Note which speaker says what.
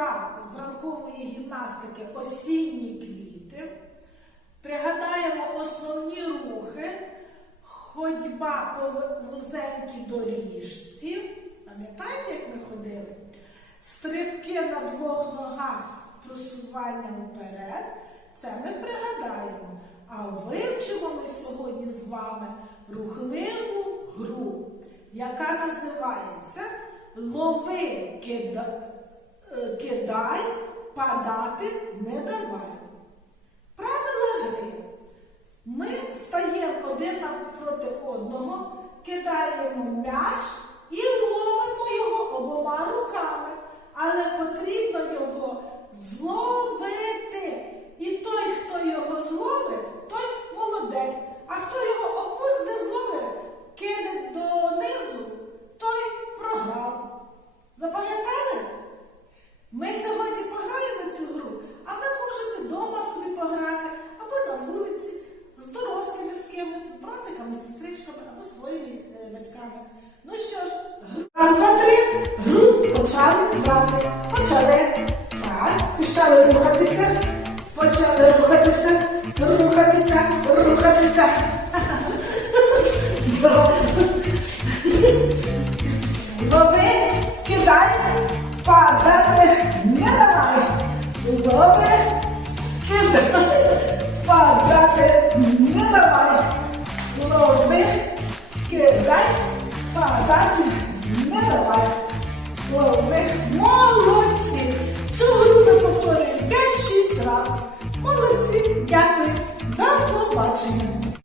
Speaker 1: Вправ з ранкової гімнастики осінні квіти. Пригадаємо основні рухи, ходьба по вузенькій доріжці. Пам'ятаєте, як ми ходили? Стрибки на двох ногах з просуванням вперед. Це ми пригадаємо. А вивчимо ми сьогодні з вами рухливу гру, яка називається Лови кида- кидай, падати не давай. Правила гри. Ми стаємо один напроти одного, кидаємо м'яч і ловимо його обома руками. Але потрібно його зловити. І той, хто його зловить, той молодець. А хто його опу- не зловить, кине донизу, той програв. Запам'ятали? Ми сьогодні пограємо цю гру, а ви можете вдома собі пограти або на вулиці з дорослими з кимось, з братиками, сестричками або своїми е, батьками. Ну що ж, раз, два, три, гру почали грати. Почали. Так, почали рухатися, почали рухатися, рухатися, рухатися. Лови, кидай, падати не давай. Лови, кидай, падати не давай. Лови, молодці. Цю групу повторюю повторюємо 5-6 разів. Молодці, дякую. До побачення.